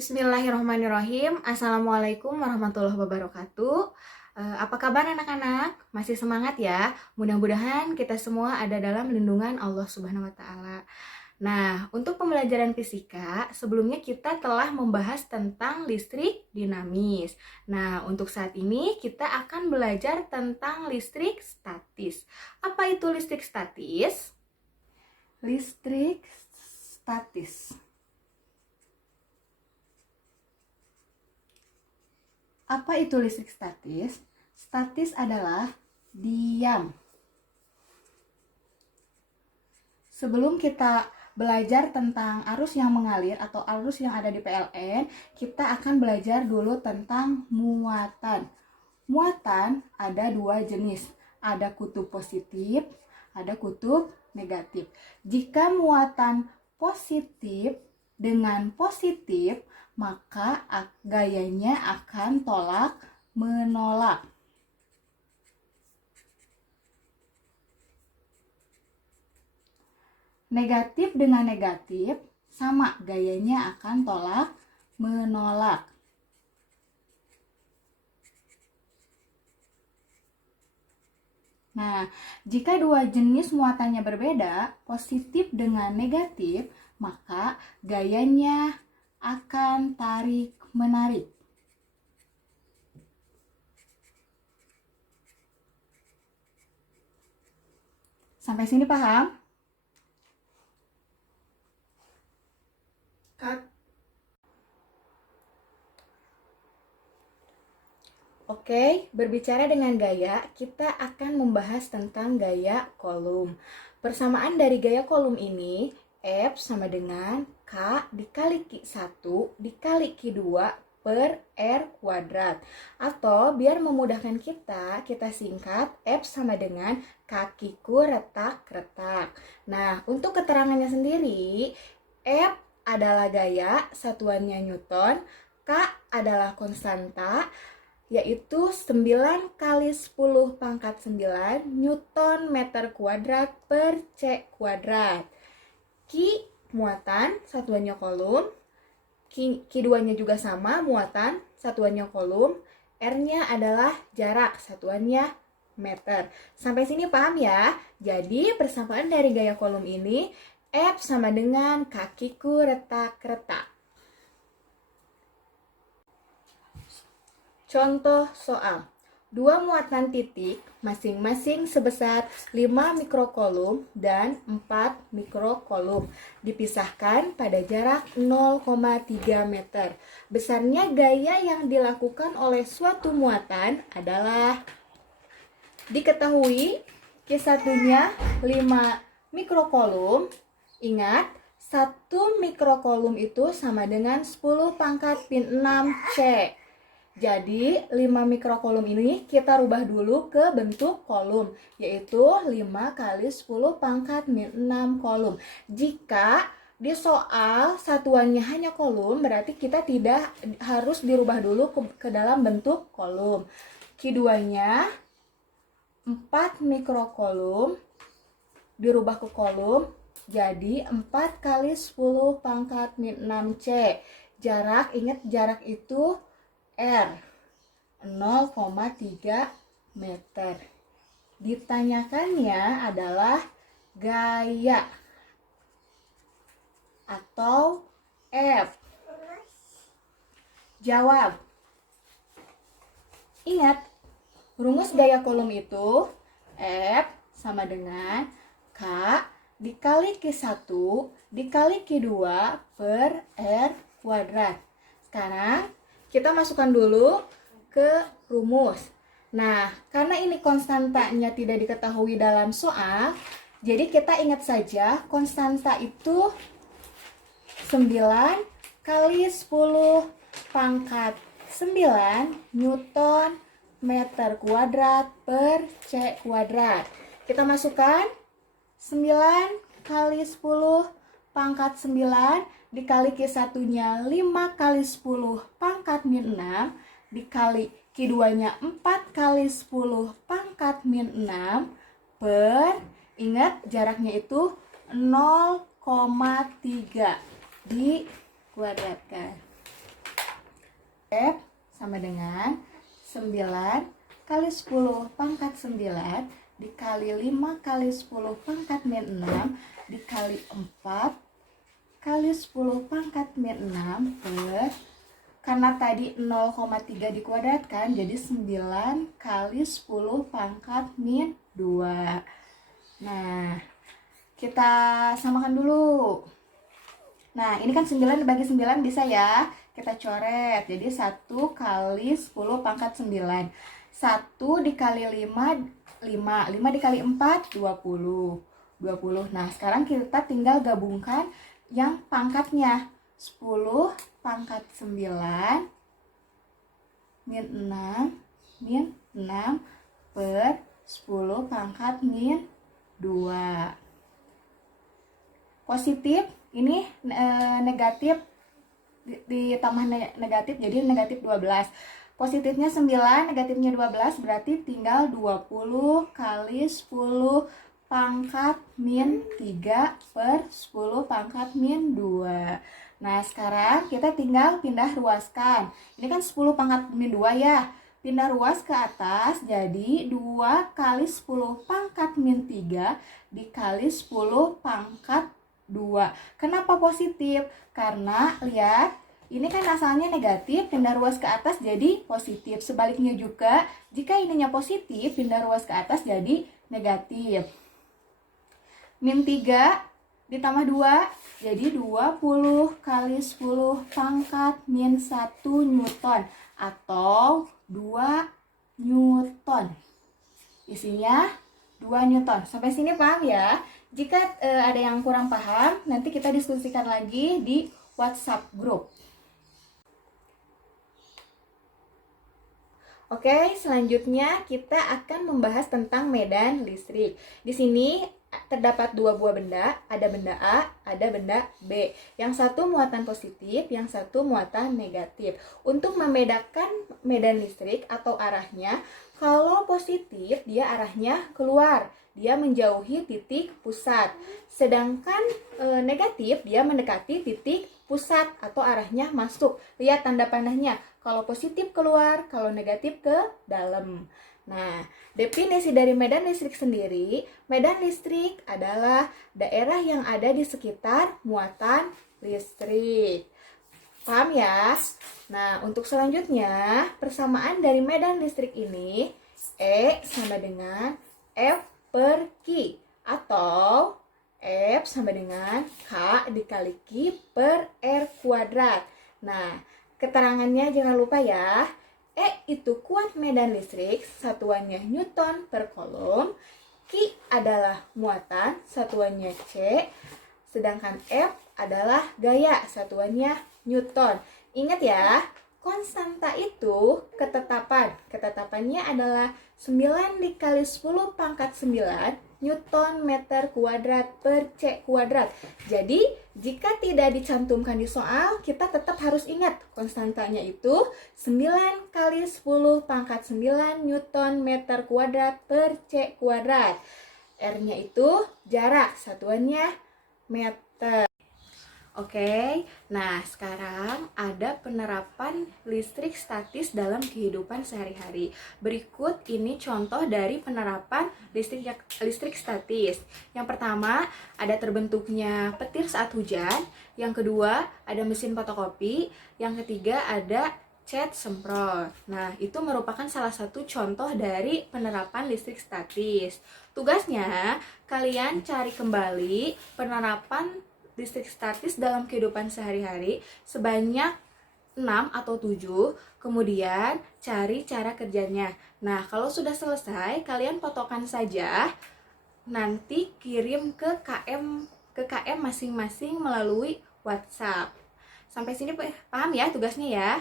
Bismillahirrahmanirrahim. Assalamualaikum warahmatullahi wabarakatuh. Apa kabar anak-anak? Masih semangat ya? Mudah-mudahan kita semua ada dalam lindungan Allah Subhanahu wa Ta'ala. Nah, untuk pembelajaran fisika, sebelumnya kita telah membahas tentang listrik dinamis. Nah, untuk saat ini kita akan belajar tentang listrik statis. Apa itu listrik statis? Listrik statis. Apa itu listrik statis? Statis adalah diam. Sebelum kita belajar tentang arus yang mengalir atau arus yang ada di PLN, kita akan belajar dulu tentang muatan. Muatan ada dua jenis, ada kutub positif, ada kutub negatif. Jika muatan positif dengan positif, maka gayanya akan tolak menolak. Negatif dengan negatif sama, gayanya akan tolak menolak. Nah, jika dua jenis muatannya berbeda, positif dengan negatif, maka gayanya akan tarik-menarik. Sampai sini paham? Oke, berbicara dengan gaya, kita akan membahas tentang gaya kolom. Persamaan dari gaya kolom ini, F sama dengan K dikali Q1 dikali Q2 per R kuadrat. Atau biar memudahkan kita singkat F sama dengan kakiku retak-retak. Nah, untuk keterangannya sendiri, F adalah gaya, satuannya Newton, K adalah konstanta, yaitu 9 kali 10 pangkat 9 Newton meter kuadrat per C kuadrat. Q muatan, satuannya kolom. Q2-nya juga sama, muatan, satuannya kolom. R-nya adalah jarak, satuannya meter. Sampai sini paham ya? Jadi persamaan dari gaya kolom ini, F sama dengan kakiku retak-retak. Contoh soal, dua muatan titik masing-masing sebesar 5 mikrokolom dan 4 mikrokolom dipisahkan pada jarak 0,3 meter. Besarnya gaya yang dilakukan oleh suatu muatan adalah diketahui Q1-nya 5 mikrokolom. Ingat, 1 mikrokolom itu sama dengan 10 pangkat min 6 C. Jadi 5 mikrokolom ini kita rubah dulu ke bentuk kolom, yaitu 5 kali 10 pangkat min 6 kolom. Jika di soal satuannya hanya kolom, berarti kita tidak harus dirubah dulu ke dalam bentuk kolom. Q2-nya 4 mikrokolom dirubah ke kolom, jadi 4 kali 10 pangkat min 6 C. Jarak, ingat jarak itu R, 0,3 meter. Ditanyakannya adalah gaya atau F. Jawab. Ingat, rumus gaya kolom itu F sama dengan K dikali Q1 dikali Q2 per R kuadrat. Sekarang kita masukkan dulu ke rumus. Nah, karena ini konstantanya tidak diketahui dalam soal, jadi kita ingat saja konstanta itu 9 kali 10 pangkat 9 Newton meter kuadrat per C kuadrat. Kita masukkan 9 kali 10 pangkat 9 dikali Q1-nya 5 kali 10 pangkat min 6 dikali Q2-nya 4 kali 10 pangkat min 6 per, ingat jaraknya itu 0,3 dikuadratkan. F sama dengan 9 kali 10 pangkat 9 dikali 5 kali 10 pangkat min 6 dikali 4 kali 10 pangkat min 6 per, karena tadi 0,3 dikuadratkan jadi 9 kali 10 pangkat min 2. Nah, kita samakan dulu. Nah, ini kan 9 dibagi 9 bisa ya. Kita coret. Jadi 1 kali 10 pangkat 9. 1 dikali 5, 5. 5 dikali 4, 20. 20. Nah, sekarang kita tinggal gabungkan yang pangkatnya. 10 pangkat 9 min 6 min 6 per 10 pangkat min 2. Positif, ini negatif ditambah negatif jadi negatif 12. Positifnya 9, negatifnya 12, berarti tinggal 20 kali 10 pangkat min 3 per 10 pangkat min 2. Nah, sekarang kita tinggal pindah ruaskan. Ini kan 10 pangkat min 2 ya. Pindah ruas ke atas, jadi 2 kali 10 pangkat min 3 dikali 10 pangkat 2. Kenapa positif? Karena lihat, ini kan asalnya negatif, pindah ruas ke atas jadi positif. Sebaliknya juga, jika ininya positif, pindah ruas ke atas jadi negatif. Min 3 ditambah 2, jadi 20 kali 10 pangkat min 1 Newton atau 2 Newton. Isinya 2 Newton. Sampai sini paham ya? Jika ada yang kurang paham, nanti kita diskusikan lagi di WhatsApp group. Oke, selanjutnya kita akan membahas tentang medan listrik. Di sini terdapat dua buah benda, ada benda A, ada benda B. Yang satu muatan positif, yang satu muatan negatif. Untuk membedakan medan listrik atau arahnya, kalau positif dia arahnya keluar, dia menjauhi titik pusat. Sedangkan negatif dia mendekati titik pusat atau arahnya masuk. Lihat tanda panahnya. Kalau positif keluar, kalau negatif ke dalam. Nah, definisi dari medan listrik sendiri, medan listrik adalah daerah yang ada di sekitar muatan listrik. Paham ya? Nah, untuk selanjutnya, persamaan dari medan listrik ini, E sama dengan F per Q, atau F sama dengan K dikali Q per R kuadrat. Nah, keterangannya jangan lupa ya. E itu kuat medan listrik, satuannya Newton per Coulomb. Q adalah muatan, satuannya C. Sedangkan F adalah gaya, satuannya Newton. Ingat ya, konstanta itu ketetapan. Ketetapannya adalah 9 dikali 10 pangkat 9 Newton meter kuadrat per C kuadrat. Jadi, jika tidak dicantumkan di soal, kita tetap harus ingat konstantanya itu 9 kali 10 pangkat 9 Newton meter kuadrat per C kuadrat. R-nya itu jarak, satuannya meter. Oke, nah sekarang ada penerapan listrik statis dalam kehidupan sehari-hari. Berikut ini contoh dari penerapan listrik statis. Yang pertama, ada terbentuknya petir saat hujan. Yang kedua, ada mesin fotokopi. Yang ketiga, ada cat semprot. Nah, itu merupakan salah satu contoh dari penerapan listrik statis. Tugasnya, kalian cari kembali penerapan listrik statis dalam kehidupan sehari-hari sebanyak 6 atau 7, kemudian cari cara kerjanya. Nah, kalau sudah selesai, kalian fotokan saja, nanti kirim ke KM masing-masing melalui WhatsApp. Sampai sini paham ya tugasnya ya?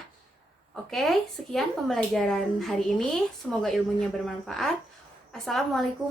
Oke, sekian pembelajaran hari ini. Semoga ilmunya bermanfaat. Assalamualaikum.